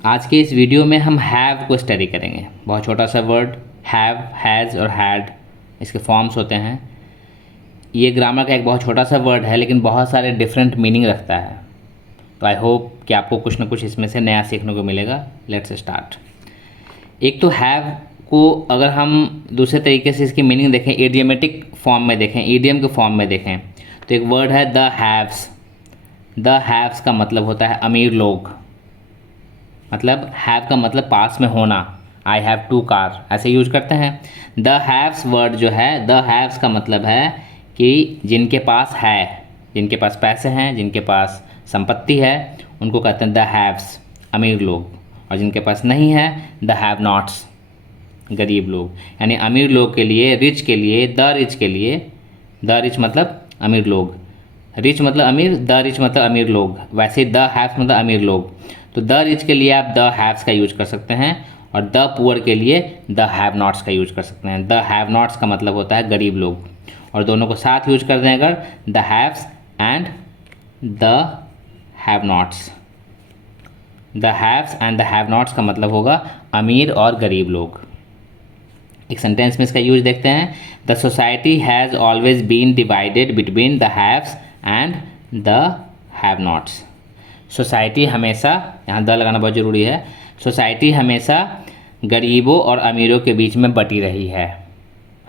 आज के इस वीडियो में हम हैव को स्टडी करेंगे। बहुत छोटा सा वर्ड हैव, हैज़ और हैड, इसके फॉर्म्स होते हैं। ये ग्रामर का एक बहुत छोटा सा वर्ड है लेकिन बहुत सारे डिफरेंट मीनिंग रखता है। तो आई होप कि आपको कुछ ना कुछ इसमें से नया सीखने को मिलेगा। Let's start. एक तो हैव को अगर हम दूसरे तरीके से इसकी मीनिंग देखें, इडियमेटिक फॉर्म में देखें, ईडियम के फॉर्म में देखें, तो एक वर्ड है द हैव्स। द हैव्स का मतलब होता है अमीर लोग। मतलब हैव का मतलब पास में होना। आई हैव टू कार ऐसे यूज करते हैं। द हैव्स वर्ड जो है, द हैव्स का मतलब है कि जिनके पास है, जिनके पास पैसे हैं, जिनके पास संपत्ति है, उनको कहते हैं द हैव्स, अमीर लोग। और जिनके पास नहीं है, द हैव नॉट्स, गरीब लोग। यानी अमीर लोग के लिए, रिच के लिए, द रिच के लिए, द रिच मतलब अमीर लोग, रिच मतलब अमीर, द रिच मतलब अमीर लोग। वैसे द हैव्स मतलब अमीर लोग। तो द रिच के लिए आप द हैव्स का यूज कर सकते हैं और द पुअर के लिए द हैव नॉट्स का यूज कर सकते हैं। द हैव नॉट्स का मतलब होता है गरीब लोग, और दोनों को साथ यूज कर दें अगर, the haves and the have knots. The haves and the have knots का मतलब होगा अमीर और गरीब लोग। एक सेंटेंस में इसका यूज देखते हैं। The society has always been divided between the haves and the have nots. Society हमेशा, यहाँ द लगाना बहुत ज़रूरी है, सोसाइटी हमेशा गरीबों और अमीरों के बीच में बटी रही है।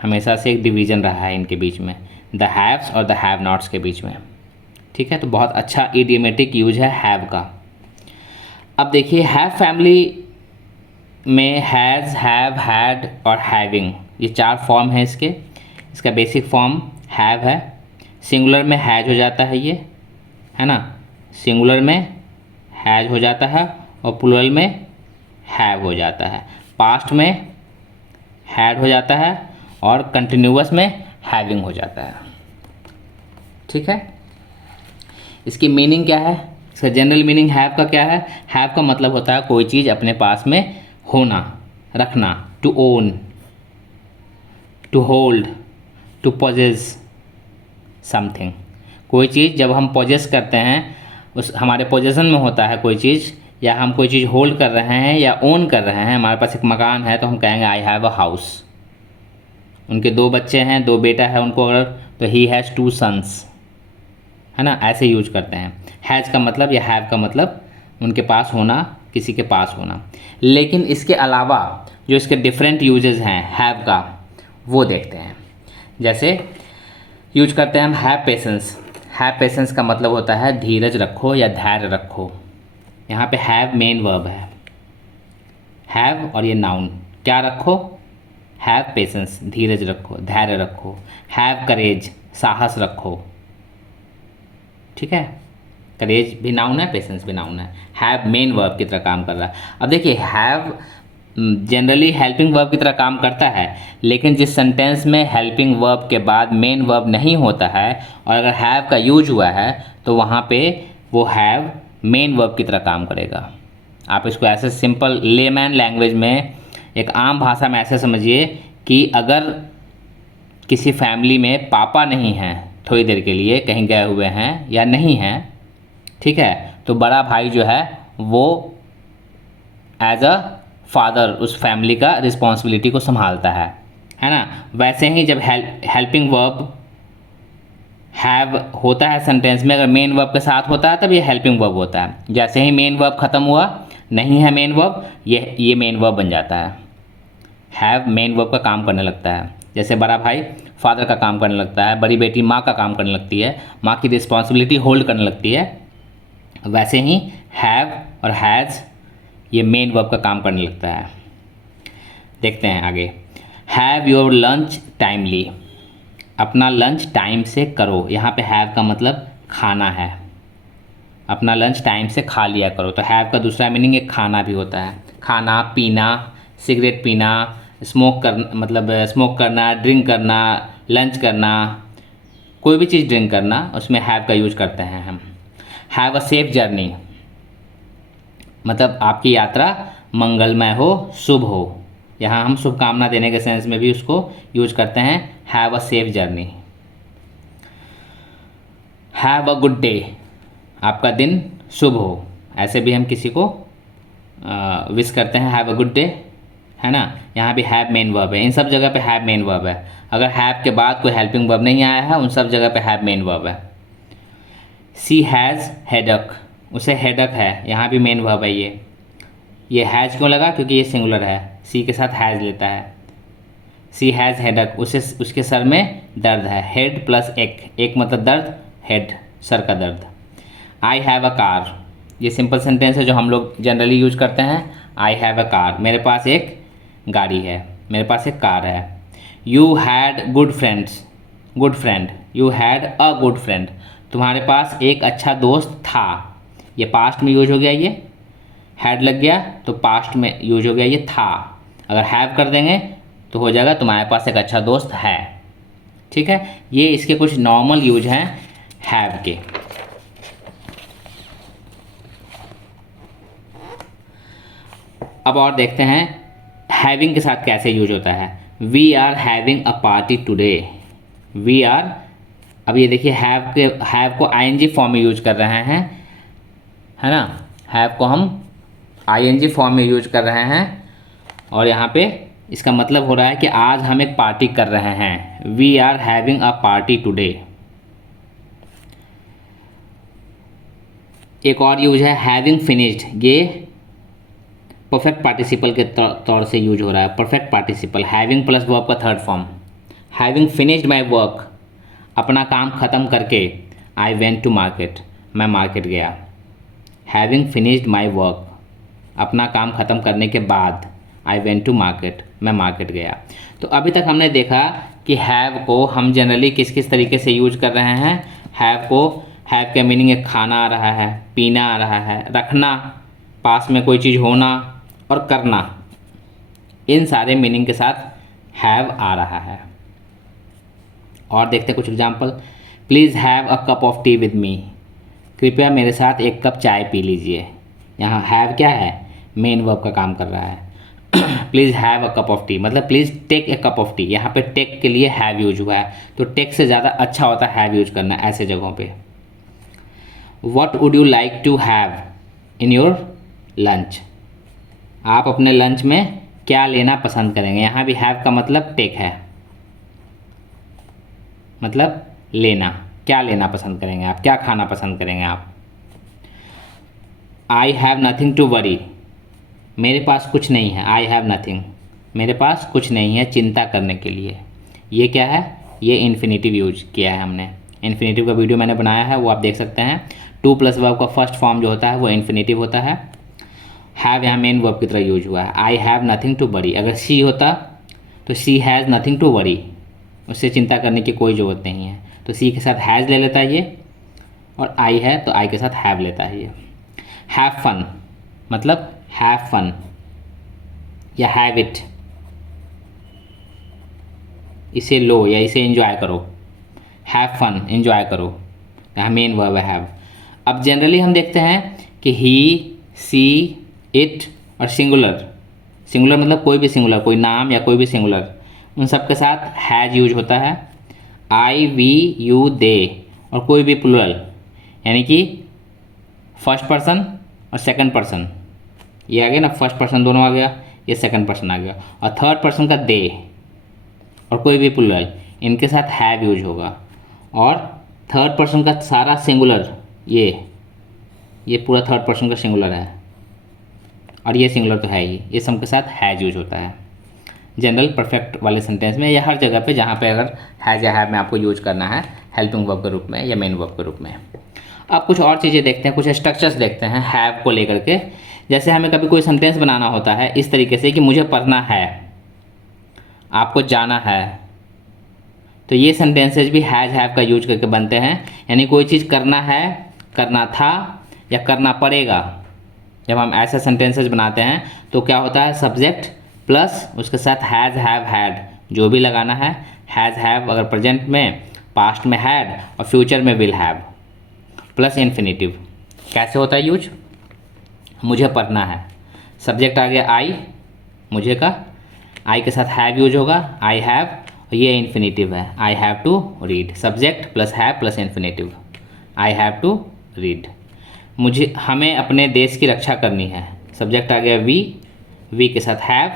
हमेशा से एक डिवीज़न रहा है इनके बीच में, द हैव्स और द हैव नॉट्स के बीच में। ठीक है, तो बहुत अच्छा इडियमेटिक यूज है हैव का। अब देखिए हैव फैमिली में हैज़, हैव, हैड और हैविंग, ये चार फॉर्म है इसके। इसका बेसिक फॉर्म हैव है। सिंगुलर में हैज हो जाता है, ये है ना, सिंगुलर में हैज हो जाता है और प्लूरल में हैव हो जाता है। पास्ट में हैड हो जाता है और कंटिन्यूअस में हैविंग हो जाता है। ठीक है, इसकी मीनिंग क्या है? इसका जनरल मीनिंग हैव का क्या है? हैव का मतलब होता है कोई चीज़ अपने पास में होना, रखना, to own, to hold, to possess something. कोई चीज़ जब हम पोजेस करते हैं, उस हमारे पोजेसन में होता है कोई चीज़, या हम कोई चीज़ होल्ड कर रहे हैं या ओन कर रहे हैं, हमारे पास एक मकान है तो हम कहेंगे आई हैव अ हाउस। उनके दो बच्चे हैं, दो बेटा है उनको अगर, तो ही हैज़ टू सन्स, है ना, ऐसे यूज करते हैं। हैज़ का मतलब या हैव का मतलब उनके पास होना, किसी के पास होना। लेकिन इसके अलावा जो इसके डिफरेंट यूजेस हैं हैव का, वो देखते हैं। जैसे यूज करते हैं हम हैव पेशेंस। हैव पेशेंस का मतलब होता है धीरज रखो या धैर्य रखो। यहाँ पे हैव मेन वर्ब है, हैव और ये नाउन। क्या रखो? हैव पेशेंस, धीरज रखो, धैर्य रखो। हैव करेज, साहस रखो। ठीक है, करेज भी नाउन है, पेशेंस भी नाउन है। हैव मेन वर्ब की तरह काम कर रहा है। अब देखिए हैव जनरली हेल्पिंग वर्ब की तरह काम करता है, लेकिन जिस सेंटेंस में हेल्पिंग वर्ब के बाद मेन वर्ब नहीं होता है और अगर हैव का यूज हुआ है, तो वहाँ पे वो हैव मेन वर्ब की तरह काम करेगा। आप इसको ऐसे सिंपल लेमैन लैंग्वेज में, एक आम भाषा में ऐसे समझिए कि अगर किसी फैमिली में पापा नहीं हैं, थोड़ी देर के लिए कहीं गए हुए हैं या नहीं हैं, ठीक है, तो बड़ा भाई जो है वो एज अ फादर उस फैमिली का रिस्पॉन्सिबिलिटी को संभालता है ना। वैसे ही जब हेल्पिंग वर्ब हैव होता है सेंटेंस में, अगर मेन वर्ब के साथ होता है तब ये हेल्पिंग वर्ब होता है। जैसे ही मेन वर्ब ख़त्म हुआ, नहीं है मेन वर्ब, ये मेन वर्ब बन जाता है। हैव मेन वर्ब का काम करने लगता है। जैसे बड़ा भाई फादर का काम करने लगता है, बड़ी बेटी माँ का काम करने लगती है, माँ की रिस्पॉन्सिबिलिटी होल्ड करने लगती है, वैसे ही हैव और हैज़ ये मेन वर्ब का काम करने लगता है। देखते हैं आगे। हैव योर लंच टाइमली, अपना लंच टाइम से करो। यहाँ पे हैव का मतलब खाना है, अपना लंच टाइम से खा लिया करो। तो हैव का दूसरा मीनिंग एक खाना भी होता है। खाना, पीना, सिगरेट पीना, स्मोक कर मतलब स्मोक करना, ड्रिंक करना, लंच करना, कोई भी चीज़ ड्रिंक करना, उसमें हैव का यूज करते हैं हम। हैव अ सेफ जर्नी, मतलब आपकी यात्रा मंगलमय हो, शुभ हो। यहाँ हम शुभकामना देने के सेंस में भी उसको यूज करते हैं, have a safe journey. Have a good day, आपका दिन शुभ हो, ऐसे भी हम किसी को विश करते हैं हैव अ गुड डे, है ना। यहाँ भी हैव मेन वर्ब है, इन सब जगह पे हैव मेन वर्ब है। अगर हैव के बाद कोई हेल्पिंग वर्ब नहीं आया है, उन सब जगह पे हैव मेन वर्ब है। सी हैज़ हेडक, उसे हेडक है, यहाँ भी मेन वर्ब है ये हैज़ क्यों लगा, क्योंकि ये सिंगुलर है, सी के साथ हैज़ लेता है। सी हैज़ हेडक, उसके सर में दर्द है। हेड प्लस एक मतलब दर्द, हेड सर का दर्द। आई हैव अ कार, ये सिंपल सेंटेंस है जो हम लोग जनरली यूज करते हैं। आई हैव अ कार, मेरे पास एक गाड़ी है, मेरे पास एक कार है। You had good friends, good friend, you had a good friend, तुम्हारे पास एक अच्छा दोस्त था। ये पास्ट में यूज हो गया, ये हैड लग गया तो पास्ट में यूज हो गया ये था। अगर हैव कर देंगे तो हो जाएगा तुम्हारे पास एक अच्छा दोस्त है। ठीक है, ये इसके कुछ नॉर्मल यूज हैं हैव के। अब और देखते हैं हैविंग के साथ कैसे यूज होता है। We are having a party today, we are, अब ये देखिए हैव को आईएनजी फॉर्म में यूज कर रहे हैं, है ना। हैव को हम आईएनजी फॉर्म में यूज कर रहे हैं और यहाँ पे इसका मतलब हो रहा है कि आज हम एक पार्टी कर रहे हैं। We are having a party today. एक और यूज है हैविंग फिनिश्ड, ये परफेक्ट पार्टिसिपल के तौर से यूज हो रहा है। Perfect participle, having plus verb का third form. Having finished my work, अपना काम ख़त्म करके, आई वेंट टू मार्केट, मैं मार्केट गया। हैविंग फिनिश्ड माई वर्क, अपना काम ख़त्म करने के बाद, आई वेंट टू मार्केट, मैं मार्केट गया। तो अभी तक हमने देखा कि हैव को हम जनरली किस किस तरीके से यूज कर रहे हैं। हैव को, हैव के मीनिंग है खाना आ रहा है, पीना आ रहा है, रखना, पास में कोई चीज़ होना और करना, इन सारे मीनिंग के साथ हैव आ रहा है। और देखते हैं कुछ example. Please have a cup of T with me, कृपया मेरे साथ एक कप चाय पी लीजिए। यहाँ हैव क्या है, मेन वर्ब का काम कर रहा है। Please have a cup of tea मतलब please take a cup of tea, यहाँ पे टेक के लिए हैव यूज हुआ है, तो टेक से ज़्यादा अच्छा होता है हैव यूज करना ऐसे जगहों पे। What would you like to have in your lunch, आप अपने लंच में क्या लेना पसंद करेंगे। यहाँ भी हैव का मतलब टेक है, मतलब लेना, क्या लेना पसंद करेंगे आप, क्या खाना पसंद करेंगे आप। I have nothing to worry, मेरे पास कुछ नहीं है। आई हैव नथिंग, मेरे पास कुछ नहीं है चिंता करने के लिए। ये क्या है, ये इन्फिनेटिव यूज किया है हमने। इन्फिनेटिव का वीडियो मैंने बनाया है, वो आप देख सकते हैं। टू प्लस वर्ब का फर्स्ट फॉर्म जो होता है वो इन्फिनेटिव होता है। हैव यहाँ मेन वर्ब की तरह यूज हुआ है। I have nothing to worry, अगर सी होता तो she has nothing to worry, उससे चिंता करने की कोई ज़रूरत नहीं है, तो सी के साथ हैज़ ले लेता है ये, और आई है तो आई के साथ हैव लेता है ये। हैव फन मतलब हैव फन या हैव इट, इसे लो या इसे एंजॉय करो। हैव फन, एंजॉय करो, यहाँ मेन वर्ब है हैव। अब जनरली हम देखते हैं कि ही, सी, इट और सिंगुलर, सिंगुलर मतलब कोई भी सिंगुलर, कोई नाम या कोई भी सिंगुलर, उन सब के साथ हैज़ यूज होता है। आई, वी, यू, दे और कोई भी प्लूरल, यानी कि फर्स्ट पर्सन और सेकंड पर्सन, ये आ गया ना, फर्स्ट पर्सन दोनों आ गया, ये सेकंड पर्सन आ गया, और थर्ड पर्सन का दे और कोई भी प्लूरल, इनके साथ हैव यूज होगा। और थर्ड पर्सन का सारा सिंगुलर, ये पूरा थर्ड पर्सन का सिंगुलर है और ये सिंगुलर तो है ही, ये सब के साथ हैज यूज होता है जनरल परफेक्ट वाले सेंटेंस में, या हर जगह पे जहाँ पे अगर हैज या हैव में आपको यूज करना है हेल्पिंग वर्ब के रूप में या मेन वर्ब के रूप में। अब कुछ और चीज़ें देखते हैं, कुछ स्ट्रक्चर्स देखते हैं हैव को लेकर के। जैसे हमें कभी कोई सेंटेंस बनाना होता है इस तरीके से कि मुझे पढ़ना है, आपको जाना है, तो ये सेंटेंसेज भी हैज हैव का यूज करके बनते हैं। यानी कोई चीज़ करना है, करना था या करना पड़ेगा, जब हम ऐसे सेंटेंसेज बनाते हैं तो क्या होता है, सब्जेक्ट प्लस उसके साथ हैज़ हैव हैड जो भी लगाना है। हैज़ हैव अगर प्रेजेंट में, पास्ट में हैड और फ्यूचर में विल हैव, प्लस इन्फिनेटिव। कैसे होता है यूज, मुझे पढ़ना है, सब्जेक्ट आ गया आई, मुझे का, आई के साथ हैव यूज होगा, आई हैव, और ये इन्फिनेटिव है, I have to read, subject plus have plus infinitive, I have to read. मुझे, हमें अपने देश की रक्षा करनी है, सब्जेक्ट आ गया वी के साथ हैव,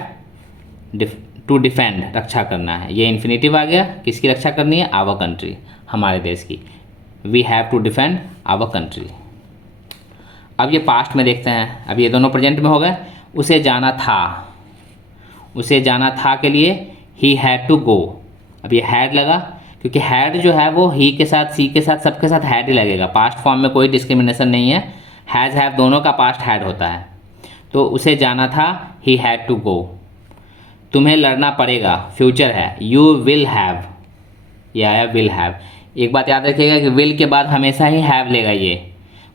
टू डिफेंड रक्षा करना है, ये इन्फिनेटिव आ गया, किसकी रक्षा करनी है, आवर कंट्री, हमारे देश की, we have to defend our country. अब ये पास्ट में देखते हैं, अब ये दोनों प्रेजेंट में हो गए। उसे जाना था, उसे जाना था के लिए ही हैड टू गो, अब ये हैड लगा क्योंकि हैड जो है वो ही के साथ, सी के साथ, सबके साथ हैड ही लगेगा, पास्ट फॉर्म में कोई डिस्क्रिमिनेशन नहीं है, हैज़ हैव दोनों का पास्ट हैड होता है। तो उसे जाना था, ही हैड टू गो। तुम्हें लड़ना पड़ेगा, फ्यूचर है, यू विल हैव, ये आया विल हैव। एक बात याद रखिएगा कि विल के बाद हमेशा ही हैव लेगा, ये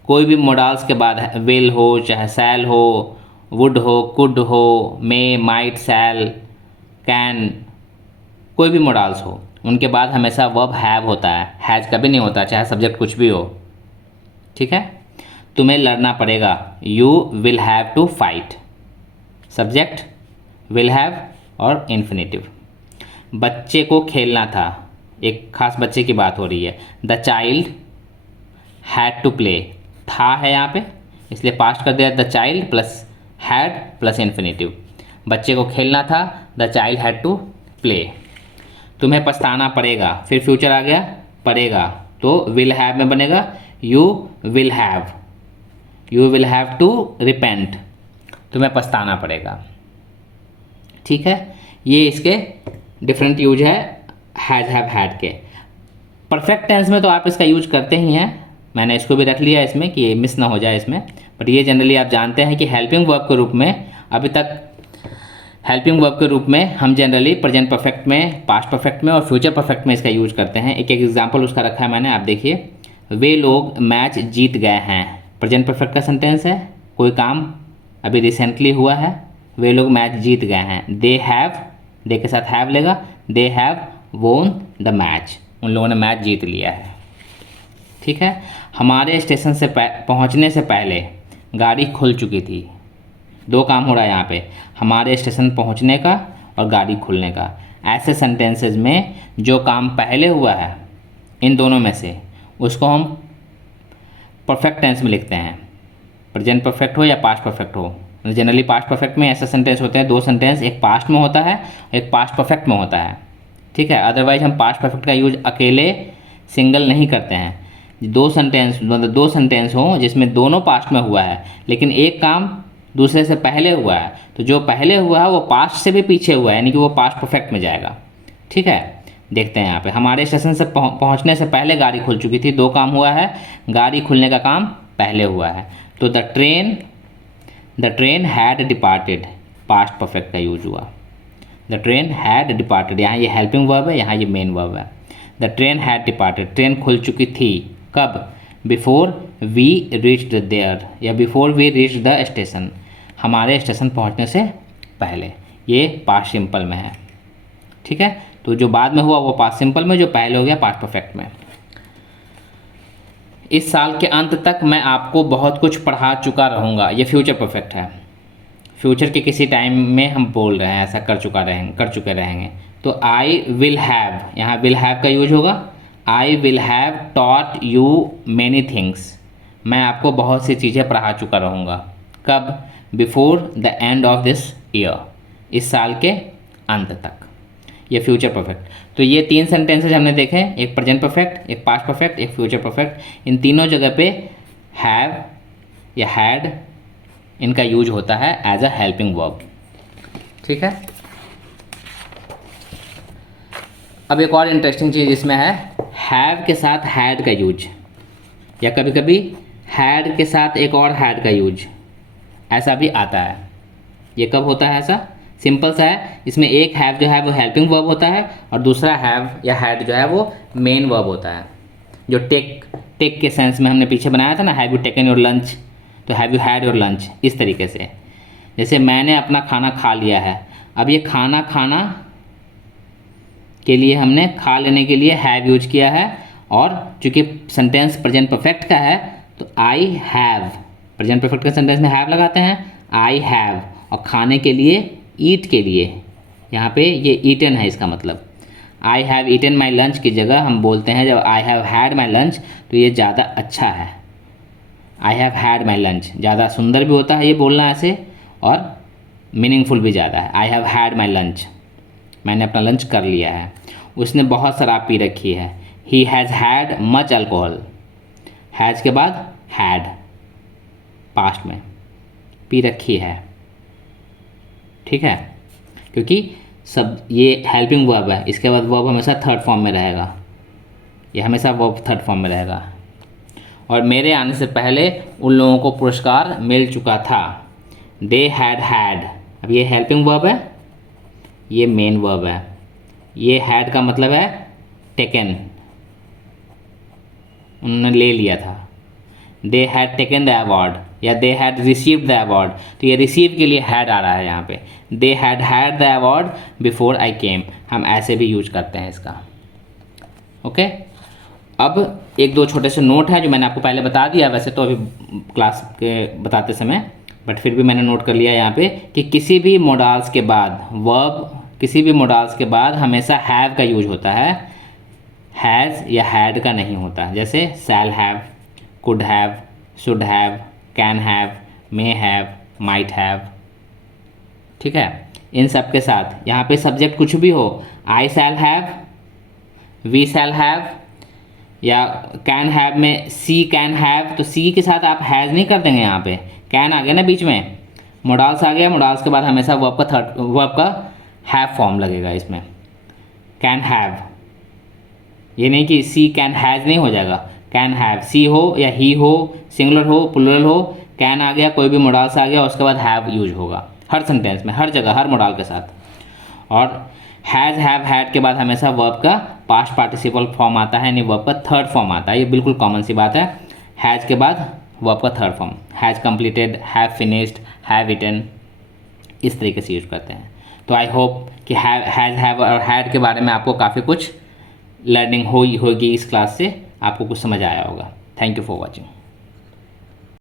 कोई भी मोडाल्स के बाद विल हो, चाहे सैल हो, वुड हो, कुड हो, मे, माइट, सैल, कैन, कोई भी मोडाल्स हो, उनके बाद हमेशा वर्ब हैव होता है, हैज़ कभी नहीं होता, चाहे सब्जेक्ट कुछ भी हो। ठीक है, तुम्हें लड़ना पड़ेगा, you will have to fight, subject will have और इन्फिनेटिव। बच्चे को खेलना था, एक खास बच्चे की बात हो रही है, the child had to play, था है यहाँ पे इसलिए पास्ट कर दिया, the child plus had plus infinitive, बच्चे को खेलना था, the child had to play. तुम्हें पछताना पड़ेगा, फिर फ्यूचर आ गया, पड़ेगा तो विल हैव में बनेगा you will have, you will have to repent, तुम्हें पछताना पड़ेगा। ठीक है, ये इसके डिफरेंट यूज है हैज़ हैव हैड के। परफेक्ट टेंस में तो आप इसका यूज करते ही हैं, मैंने इसको भी रख लिया इसमें कि ये मिस ना हो जाए इसमें, बट ये जनरली आप जानते हैं कि हेल्पिंग वर्ब के रूप में, अभी तक हेल्पिंग वर्ब के रूप में हम जनरली प्रेजेंट परफेक्ट में, पास्ट परफेक्ट में और फ्यूचर परफेक्ट में इसका यूज करते हैं। एक एग्जांपल उसका रखा है मैंने, आप देखिए, वे लोग मैच जीत गए हैं, प्रेजेंट परफेक्ट का सेंटेंस है, कोई काम अभी रिसेंटली हुआ है, वे लोग मैच जीत गए हैं, दे हैव, दे के साथ हैव लेगा, they have won the match, उन लोगों ने मैच जीत लिया है। ठीक है, हमारे स्टेशन से पहुंचने से पहले गाड़ी खुल चुकी थी, दो काम हो रहा है यहाँ पे, हमारे स्टेशन पहुंचने का और गाड़ी खुलने का। ऐसे सेंटेंसेस में जो काम पहले हुआ है इन दोनों में से, उसको हम परफेक्ट टेंस में लिखते हैं, प्रेजेंट परफेक्ट हो या पास्ट परफेक्ट हो। जनरली पास्ट परफेक्ट में ऐसे सेंटेंस होते हैं, दो सेंटेंस, एक पास्ट में होता है, एक पास्ट परफेक्ट में होता है। ठीक है, अदरवाइज हम पास्ट परफेक्ट का यूज अकेले सिंगल नहीं करते हैं। दो सेंटेंस, मतलब दो सेंटेंस हो जिसमें दोनों पास्ट में हुआ है लेकिन एक काम दूसरे से पहले हुआ है, तो जो पहले हुआ है वो पास्ट से भी पीछे हुआ है, यानी कि वो पास्ट परफेक्ट में जाएगा। ठीक है, देखते हैं यहाँ पे, हमारे स्टेशन से पहुँचने से पहले गाड़ी खुल चुकी थी, दो काम हुआ है, गाड़ी खुलने का काम पहले हुआ है, तो the train had departed, past perfect का यूज हुआ, द ट्रेन हैड डिपार्टेड, यहाँ ये हेल्पिंग वर्ब है, यहाँ ये मेन वर्ब है। The train had departed, train खुल चुकी थी, कब, बिफोर वी रीच्ड देयर, या before we reached the station, हमारे स्टेशन पहुंचने से पहले, ये पास्ट सिंपल में है। ठीक है, तो जो बाद में हुआ वो पास्ट सिंपल में, जो पहले हो गया पास्ट परफेक्ट में। इस साल के अंत तक मैं आपको बहुत कुछ पढ़ा चुका रहूँगा, ये फ्यूचर परफेक्ट है, फ्यूचर के किसी टाइम में हम बोल रहे हैं ऐसा कर चुके रहेंगे। तो आई विल हैव, यहाँ विल हैव का यूज होगा, I will have taught you many things, मैं आपको बहुत सी चीज़ें पढ़ा चुका रहूँगा, कब, before the end of this year, इस साल के अंत तक, ये फ्यूचर परफेक्ट। तो ये तीन सेंटेंसेज हमने देखे, एक प्रेजेंट परफेक्ट, एक पास्ट परफेक्ट, एक फ्यूचर परफेक्ट। इन तीनों जगह पे हैव या हैड इनका यूज होता है एज अ हेल्पिंग वर्ब। ठीक है, अब एक और इंटरेस्टिंग चीज़ इसमें है, हैव के साथ हैड का यूज, या कभी कभी हैड के साथ एक और हैड का यूज, ऐसा भी आता है। ये कब होता है ऐसा, सिंपल सा है, इसमें एक हैव जो है वो हेल्पिंग वर्ब होता है और दूसरा हैव या हैड जो है वो मेन वर्ब होता है। जो टेक के सेंस में हमने पीछे बनाया था ना, have you taken your lunch, तो have you had your lunch, इस तरीके से। जैसे मैंने अपना खाना खा लिया है, अब ये खाना के लिए हमने खा लेने के लिए हैव यूज किया है, और चूँकि सेंटेंस प्रेजेंट परफेक्ट का है तो आई हैव, प्रेजेंट परफेक्ट का सेंटेंस में हैव लगाते हैं, आई हैव, और खाने के लिए ईट के लिए यहाँ पे ये ईटन है, इसका मतलब I have eaten my lunch की जगह हम बोलते हैं जब I have had my lunch, तो ये ज़्यादा अच्छा है, I have had my lunch ज़्यादा सुंदर भी होता है ये बोलना ऐसे, और मीनिंगफुल भी ज़्यादा है। I have had my lunch, मैंने अपना लंच कर लिया है। उसने बहुत शराब पी रखी है। He has had much alcohol, has के बाद हैड, पास्ट में, पी रखी है, ठीक है, क्योंकि सब ये हेल्पिंग वर्ब है। इसके बाद वर्ब हमेशा थर्ड फॉर्म में रहेगा, ये हमेशा वर्ब थर्ड फॉर्म में रहेगा। और मेरे आने से पहले उन लोगों को पुरस्कार मिल चुका था। दे हैड हैड, अब ये हेल्पिंग वर्ब है, ये मेन वर्ब है। ये हैड का मतलब है टेकन, उन्होंने ले लिया था। They had taken the award या they had received the award, तो ये रिसीव के लिए हैड आ रहा है यहाँ पे। They had the award before I came, हम ऐसे भी यूज करते हैं इसका। ओके, अब एक दो छोटे से नोट हैं जो मैंने आपको पहले बता दिया वैसे तो अभी क्लास के बताते समय, बट फिर भी मैंने नोट कर लिया यहाँ पे कि किसी भी मोडाल्स के बाद वर्ब, किसी भी मोडाल्स के बाद हमेशा हैव का यूज होता है, हैज़ या हैड का नहीं होता। जैसे shall have, could have, should have, can have, may have, might have, ठीक है। इन सब के साथ यहाँ पे सब्जेक्ट कुछ भी हो, I shall have, we shall have, या कैन हैव में सी कैन हैव, तो सी के साथ आप हैज़ नहीं कर देंगे, यहाँ पे कैन आ गया ना बीच में, मोडाल्स आ गया, मोडाल्स के बाद हमेशा वर्ब का हैव फॉर्म लगेगा इसमें, कैन हैव। ये नहीं कि सी कैन हैज़ नहीं हो जाएगा, कैन हैव, सी हो या ही हो, सिंगुलर हो, प्लुरल हो, कैन आ गया, कोई भी मोडाल्स आ गया, उसके बाद हैव यूज होगा हर सेंटेंस में, हर जगह, हर मोडाल के साथ। और हैज़, हैव, हैड के बाद हमेशा वर्ब का पास्ट पार्टिसिपल फॉर्म आता है, यानी वर्ब का थर्ड फॉर्म आता है। ये बिल्कुल कॉमन सी बात है। हैज़ के बाद वर्ब का third form, has completed, have finished, have eaten, इस तरीके से यूज करते हैं। तो आई होप कि हैज़, हैव और हैड के बारे में आपको काफ़ी कुछ लर्निंग होगी इस क्लास से, आपको कुछ समझ आया होगा। Thank you for watching.